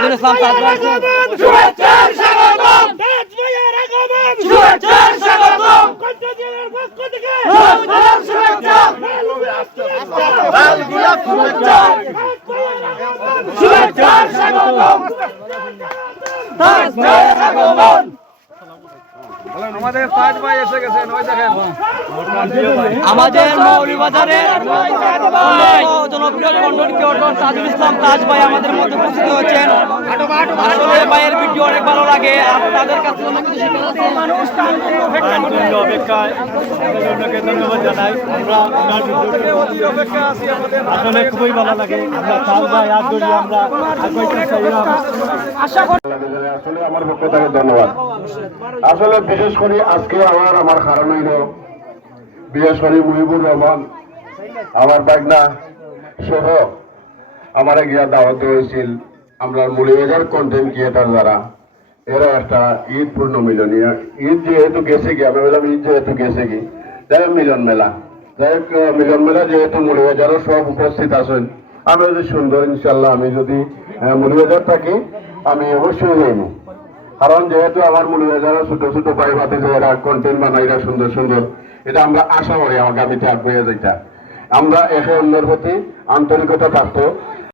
তাজুল ইসলাম তাজ ভাই শুভেচ্ছার স্বাগতম তাজ ভাইয়ের আগমন শুভেচ্ছার স্বাগতম কন্ট্রোলের পক্ষ থেকে শুভেচ্ছা লাল গোলাপ শুভেচ্ছা শুভেচ্ছার স্বাগতম তাজ ভাইয়ের আগমন। আমাদের তাজ ভাই এসে গেছেন, ওই দেখেন আমাদের মৌলভীবাজারের জনপ্রিয় কন্টেন্ট ক্রিয়েটর তাজুল ইসলাম তাজ ভাই আমাদের মধ্যে উপস্থিত হয়েছেন। আসলে ভাইয়ের ভিডিও অনেক ভালো লাগে, আর তাদের কাছে অনেক কিছু শেখার আছে। অপেক্ষায় ধন্যবাদ জানাই। আসলে খুবই ভালো লাগে, আমরা তাজ ভাই আর ধরি আমরা আশা করি। আসলে আমার পক্ষ থেকে ধন্যবাদ। আসলে বিশেষ করে আজকে আমার কারণ হইল বিশেষ করে মুহিবুর রহমান আমার বাগনা সহ আমার গিয়া দাওয়াত হয়েছিল আমরা মৌলভীবাজার কন্টেন্ট ক্রিয়েটার যারা এরা একটা ঈদ পূর্ণ মিলনীয় ঈদ যেহেতু গেছে কি আমি বললাম ঈদ যেহেতু গেছে কি যাই মিলন মেলা যাই মিলন মেলা যেহেতু মৌলভীবাজারও সব উপস্থিত আছেন আমি যদি সুন্দর ইনশাল্লাহ আমি যদি মৌলভীবাজার থাকি আমি অবশ্যই যাইব, কারণ যেহেতু আমার মৌলভীবাজারের ছোট ছোট ভাই ভাতে যে এরা কন্টেন্ট বানাইরা সুন্দর সুন্দর, এটা আমরা আশা করি আগামীতে আগুয়ে যেটা আমরা একে অন্যের প্রতি আন্তরিকতা থাকতো